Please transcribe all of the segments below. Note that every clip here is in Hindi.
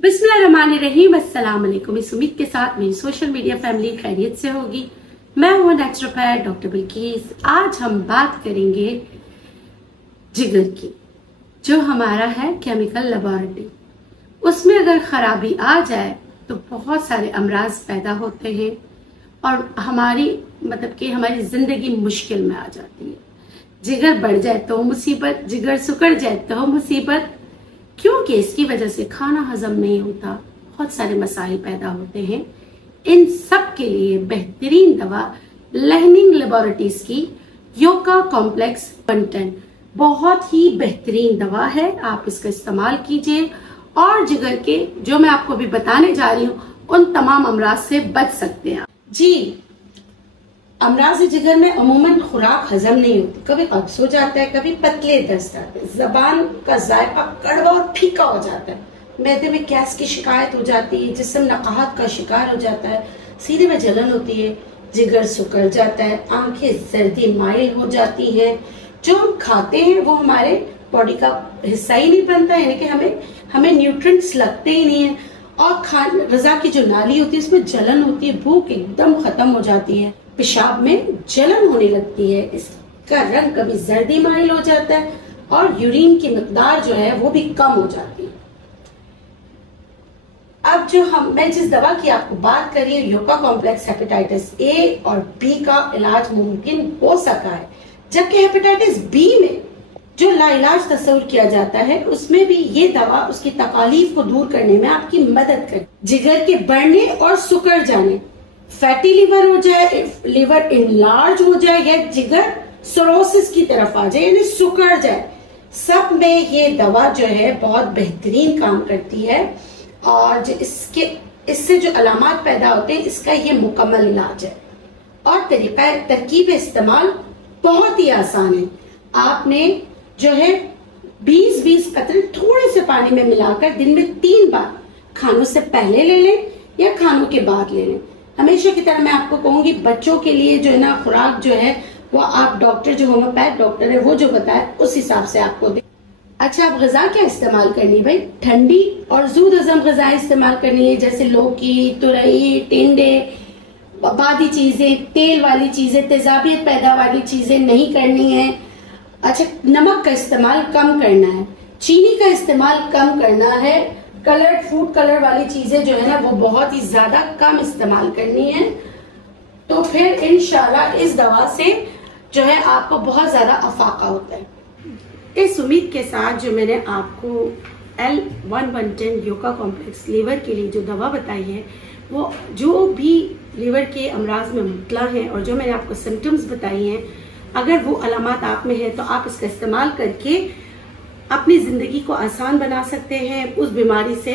बिस्मिल्लाहिर्रहमानिर्रहीम। अस्सलाम वालेकुम। इस उम्मीद के साथ मेरी सोशल मीडिया फैमिली खैरियत से होगी। मैं हूँ नेचुरोपैथ डॉक्टर बिल्किस। आज हम बात करेंगे जिगर की, जो हमारा है केमिकल लेबोरेटरी। उसमें अगर खराबी आ जाए तो बहुत सारे अमराज पैदा होते हैं और हमारी हमारी जिंदगी मुश्किल में आ जाती है। जिगर बढ़ जाए तो मुसीबत, जिगर सुकड़ जाए तो मुसीबत, क्योंकि इसकी वजह से खाना हजम नहीं होता, बहुत सारे मसाइल पैदा होते हैं। इन सब के लिए बेहतरीन दवा लहनिंग लेबोरेटरीज की योका कॉम्प्लेक्स 110 बहुत ही बेहतरीन दवा है। आप इसका इस्तेमाल कीजिए और जिगर के जो मैं आपको अभी बताने जा रही हूँ उन तमाम अमराज से बच सकते हैं। जी, अमराज जिगर में अमूमन खुराक हजम नहीं होती, कभी कब्ज हो जाता है, कभी पतले दस्त आते हैं, जबान का जायका कड़वा और फीका हो जाता है, मैदे में गैस की शिकायत हो जाती है, जिस्म नकाहत का शिकार हो जाता है, सीने में जलन होती है, जिगर सुकड़ जाता है, आंखें जर्दी माइल हो जाती हैं। जो हम खाते हैं वो हमारे बॉडी का हिस्सा ही नहीं बनता, यानी कि हमें न्यूट्रिएंट्स लगते ही नहीं है। और रजा की जो नाली होती है उसमें जलन होती है, भूख एकदम खत्म हो जाती है, पेशाब में जलन होने लगती है, इसका रंग कभी जर्दी माइल हो जाता है और यूरिन की मिकदार जो है वो भी कम हो जाती है। अब मैं जिस दवा की आपको बात कर रही हूँ, योका कॉम्प्लेक्स हेपेटाइटिस ए और बी का इलाज मुमकिन हो सका है, जबकि हेपेटाइटिस बी में जो लाइलाज तस्वुर किया जाता है उसमें भी ये दवा उसकी तकालीफ को दूर करने में आपकी मदद करे। जिगर के बढ़ने और सुकड़ जाने, फैटी लिवर हो जाए, लिवर इनलार्ज हो जाए या जिगर सिरोसिस की तरफ आ जाए यानी सुकड़ जाए, सब में ये दवा जो है बहुत बेहतरीन काम करती है। और जो इससे जो अलामात पैदा होते हैं इसका ये मुकम्मल इलाज है। और तरकीब इस्तेमाल बहुत ही आसान है। आपने जो है 20-20 कतरे थोड़े से पानी में मिलाकर दिन में 3 बार खानों से पहले ले लें या खानों के बाद ले लें। हमेशा की तरह मैं आपको कहूंगी बच्चों के लिए जो है ना खुराक जो है वो आप डॉक्टर जो होम्योपैथ डॉक्टर है वो जो बताए उस हिसाब से आपको दे। अच्छा, आप गजा क्या इस्तेमाल करनी है भाई? ठंडी और जूद हजम गजाएं इस्तेमाल करनी है, जैसे लौकी, तुरई, टिंडे, बादी चीजें, तेल वाली चीजें, तेजाबियत पैदा वाली चीजें नहीं करनी है। अच्छा, नमक का इस्तेमाल कम करना है, चीनी का इस्तेमाल कम करना है, कलर्ड फूड कलर वाली चीजें जो है ना वो बहुत ही ज्यादा कम इस्तेमाल करनी है। तो फिर इंशाल्लाह इस दवा से जो है आपको बहुत ज्यादा अफाका होता है। इस उम्मीद के साथ जो मैंने आपको L110 योका कॉम्प्लेक्स लीवर के लिए जो दवा बताई है, वो जो भी लीवर के अमराज में मुब्तला है और जो मैंने आपको सिम्टम्स बताई हैं, अगर वो अलामात आप में है तो आप इसका इस्तेमाल करके अपनी जिंदगी को आसान बना सकते हैं, उस बीमारी से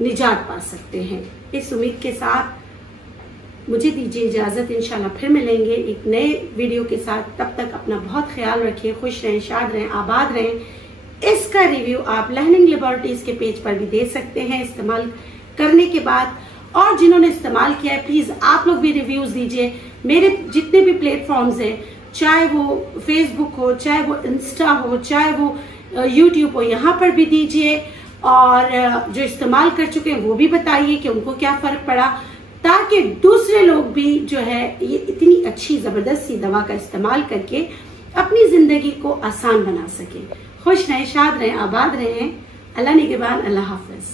निजात पा सकते हैं। इस उम्मीद के साथ मुझे दीजिए इजाजत, इंशाल्लाह फिर मिलेंगे एक नए वीडियो के साथ। तब तक अपना बहुत ख्याल रखिए, खुश रहें, शाद रहें, आबाद रहें। इसका रिव्यू आप लहनिंग लेबोरेटरीज के पेज पर भी दे सकते हैं इस्तेमाल करने के बाद। और जिन्होंने इस्तेमाल किया है प्लीज आप लोग भी रिव्यूज दीजिए। मेरे जितने भी प्लेटफॉर्म्स हैं, चाहे वो फेसबुक हो, चाहे वो इंस्टा हो, चाहे वो यूट्यूब हो, यहाँ पर भी दीजिए। और जो इस्तेमाल कर चुके हैं वो भी बताइए कि उनको क्या फर्क पड़ा, ताकि दूसरे लोग भी जो है ये इतनी अच्छी जबरदस्त सी दवा का इस्तेमाल करके अपनी जिंदगी को आसान बना सके। खुश रहें, शाद रहें, आबाद रहें। अल्लाह निगहबान, अल्लाह हाफिज।